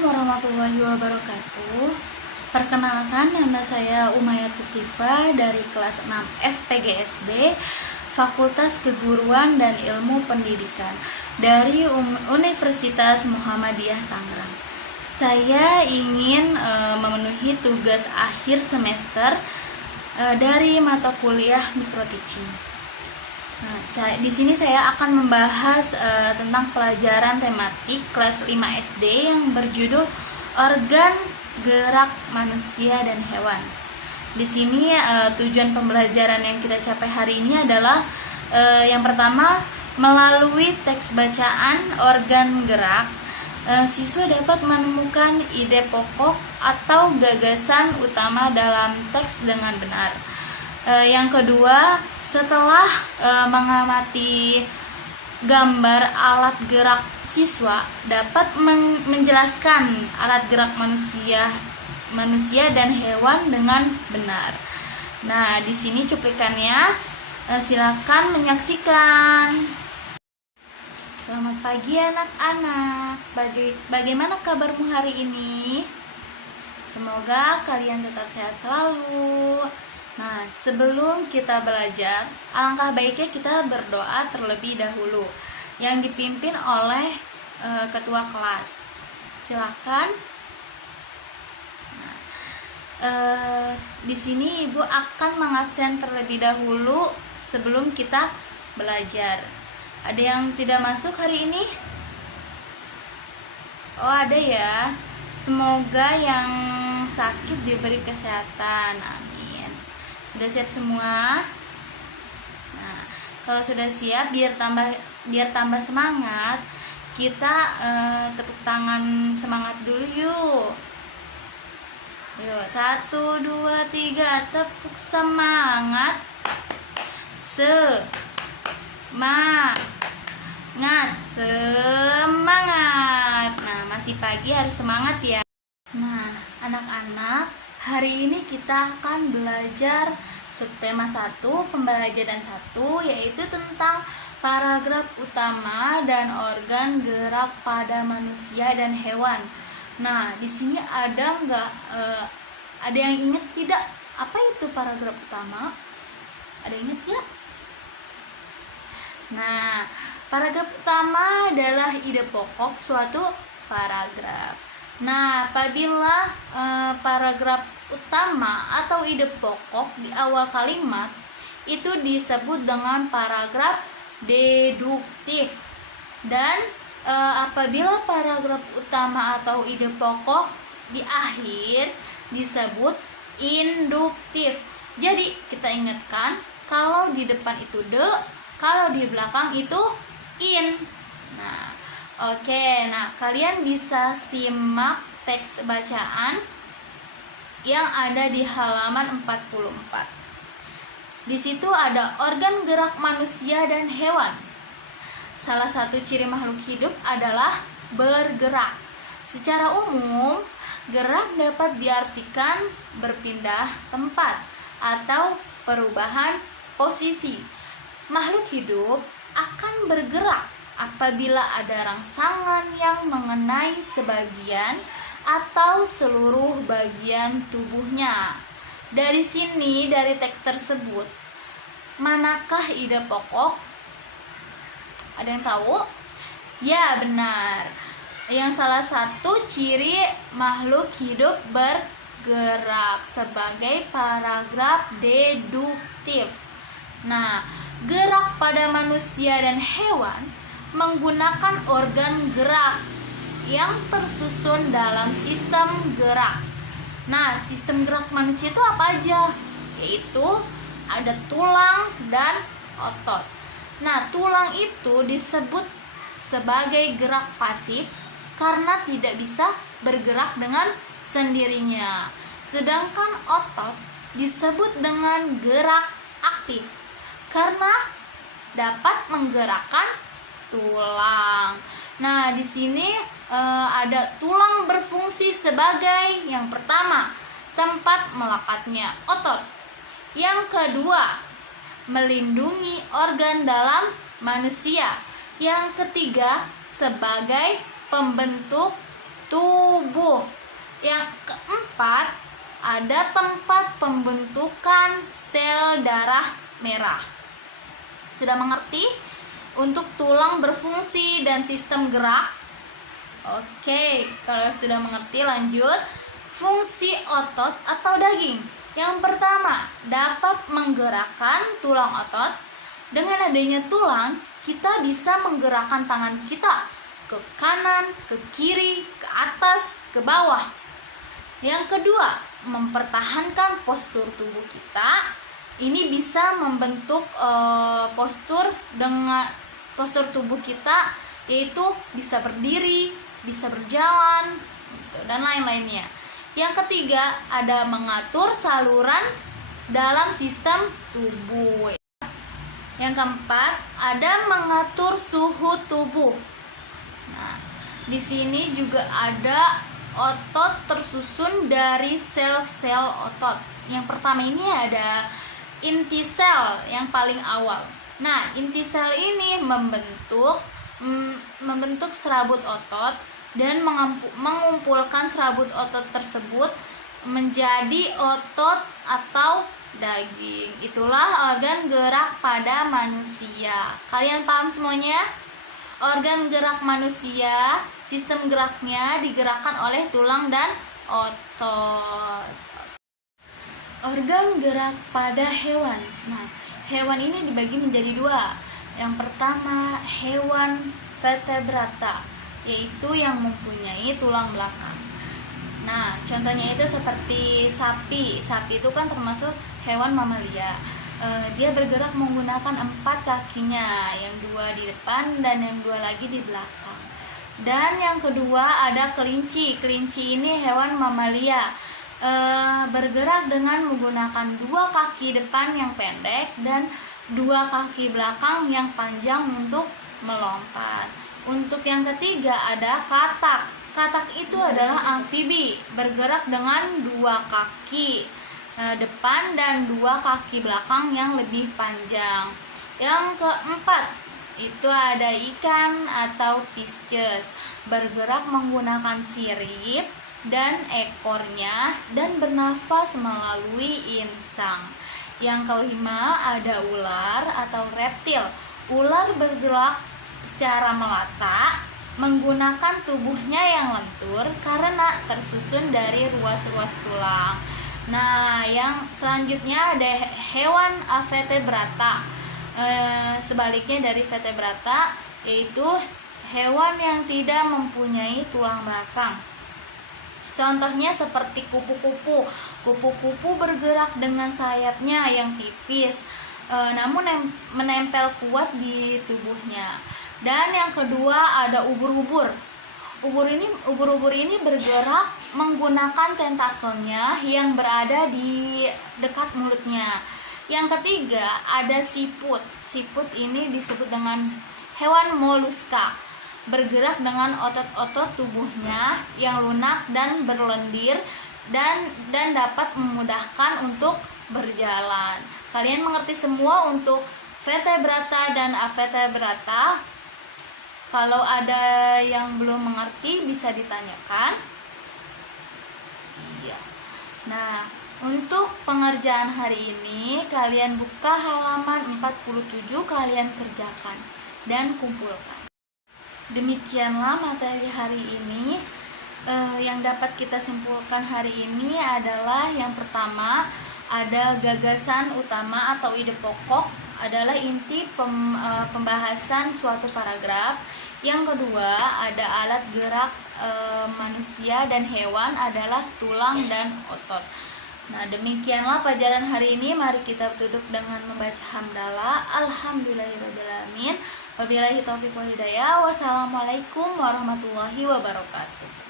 Assalamualaikum warahmatullahi wabarakatuh. Perkenalkan, nama saya Umayatus Sifa dari kelas 6 FPGSD Fakultas Keguruan dan Ilmu Pendidikan dari Universitas Muhammadiyah Tangerang. Saya ingin memenuhi tugas akhir semester dari mata kuliah micro teaching. Nah, di sini saya akan membahas tentang pelajaran tematik kelas 5 SD yang berjudul Organ Gerak Manusia dan Hewan. Di sini tujuan pembelajaran yang kita capai hari ini adalah yang pertama, melalui teks bacaan organ gerak, siswa dapat menemukan ide pokok atau gagasan utama dalam teks dengan benar. Yang kedua, setelah mengamati gambar alat gerak, siswa dapat menjelaskan alat gerak manusia dan hewan dengan benar. Nah, di sini cuplikannya, silakan menyaksikan. Selamat pagi anak-anak. Bagaimana kabarmu hari ini? Semoga kalian tetap sehat selalu. Nah, sebelum kita belajar, alangkah baiknya kita berdoa terlebih dahulu yang dipimpin oleh ketua kelas. Silakan. Nah, di sini Ibu akan mengabsen terlebih dahulu sebelum kita belajar. Ada yang tidak masuk hari ini? Oh, ada ya. Semoga yang sakit diberi kesehatan. Amin. Sudah siap semua? Nah, kalau sudah siap, biar tambah semangat, kita tepuk tangan semangat dulu yuk. Yuk, 1, 2, 3, tepuk semangat. Semangat. Nah, masih pagi, harus semangat ya. Nah, anak-anak, hari ini kita akan belajar subtema 1, pembelajaran 1, yaitu tentang paragraf utama dan organ gerak pada manusia dan hewan. Nah, di sini ada yang ingat tidak apa itu paragraf utama? Ada yang ingat tidak? Nah, paragraf utama adalah ide pokok suatu paragraf. Nah, apabila paragraf utama atau ide pokok di awal kalimat itu disebut dengan paragraf deduktif, dan apabila paragraf utama atau ide pokok di akhir disebut induktif. Jadi kita ingatkan, kalau di depan itu de, kalau di belakang itu in. Nah, oke, nah kalian bisa simak teks bacaan yang ada di halaman 44. Di situ ada organ gerak manusia dan hewan. Salah satu ciri makhluk hidup adalah bergerak. Secara umum, gerak dapat diartikan berpindah tempat atau perubahan posisi. Makhluk hidup akan bergerak apabila ada rangsangan yang mengenai sebagian atau seluruh bagian tubuhnya. Dari sini, dari teks tersebut, manakah ide pokok? Ada yang tahu? Ya, benar. Yang salah satu ciri makhluk hidup bergerak sebagai paragraf deduktif. Nah, gerak pada manusia dan hewan menggunakan organ gerak yang tersusun dalam sistem gerak. Nah, sistem gerak manusia itu apa aja? Yaitu ada tulang dan otot. Nah, tulang itu disebut sebagai gerak pasif karena tidak bisa bergerak dengan sendirinya. Sedangkan otot disebut dengan gerak aktif karena dapat menggerakkan tulang. Nah, di sini ada tulang berfungsi sebagai yang pertama, tempat melekatnya otot. Yang kedua, melindungi organ dalam manusia. Yang ketiga, sebagai pembentuk tubuh. pada tempat pembentukan sel darah merah. Sudah mengerti? Untuk tulang berfungsi dan sistem gerak. Oke, kalau sudah mengerti lanjut. Fungsi otot atau daging. Yang pertama, dapat menggerakkan tulang otot. Dengan adanya tulang, kita bisa menggerakkan tangan kita ke kanan, ke kiri, ke atas, ke bawah. Yang kedua, mempertahankan postur tubuh kita. Ini bisa membentuk postur dengan postur tubuh kita, yaitu bisa berdiri, bisa berjalan, dan lain-lainnya. Yang ketiga, ada mengatur saluran dalam sistem tubuh. Yang keempat, ada mengatur suhu tubuh. Nah, di sini juga ada otot tersusun dari sel-sel otot. Yang pertama ini ada inti sel yang paling awal. Nah, inti sel ini membentuk serabut otot dan mengumpulkan serabut otot tersebut menjadi otot atau daging. Itulah organ gerak pada manusia. Kalian paham semuanya? Organ gerak manusia, sistem geraknya digerakkan oleh tulang dan otot. Organ gerak pada hewan. Nah, hewan ini dibagi menjadi dua. Yang pertama, hewan vertebrata, yaitu yang mempunyai tulang belakang. Nah, contohnya itu seperti sapi. Sapi itu kan termasuk hewan mamalia. Dia bergerak menggunakan 4 kakinya, yang 2 di depan dan yang 2 lagi di belakang. Dan yang kedua ada kelinci. Kelinci ini hewan mamalia, bergerak dengan menggunakan 2 kaki depan yang pendek dan 2 kaki belakang yang panjang untuk melompat. Untuk yang ketiga ada katak. Katak itu adalah amfibi, bergerak dengan 2 kaki depan dan 2 kaki belakang yang lebih panjang. Yang keempat itu ada ikan atau pisces, bergerak menggunakan sirip dan ekornya dan bernafas melalui insang. Yang kelima ada ular atau reptil. Ular bergerak secara melata menggunakan tubuhnya yang lentur karena tersusun dari ruas-ruas tulang. Nah, yang selanjutnya ada hewan vertebrata. Sebaliknya dari vertebrata, yaitu hewan yang tidak mempunyai tulang belakang. Contohnya seperti kupu-kupu. Kupu-kupu bergerak dengan sayapnya yang tipis, namun menempel kuat di tubuhnya. Dan yang kedua ada ubur-ubur. Ubur-ubur ini bergerak menggunakan tentakelnya yang berada di dekat mulutnya. Yang ketiga ada siput. Siput ini disebut dengan hewan moluska, bergerak dengan otot-otot tubuhnya yang lunak dan berlendir dan dapat memudahkan untuk berjalan. Kalian mengerti semua untuk vertebrata dan avertebrata? Kalau ada yang belum mengerti bisa ditanyakan. Iya. Nah, untuk pengerjaan hari ini kalian buka halaman 47, kalian kerjakan dan kumpulkan. Demikianlah materi hari ini. Yang dapat kita simpulkan hari ini adalah yang pertama ada gagasan utama atau ide pokok adalah inti pembahasan suatu paragraf. Yang kedua ada alat gerak manusia dan hewan adalah tulang dan otot. Nah, demikianlah pelajaran hari ini. Mari kita tutup dengan membaca hamdalah. Alhamdulillahirrahmanirrahim. Wabillahi taufiq wal hidayah. Wassalamualaikum warahmatullahi wabarakatuh.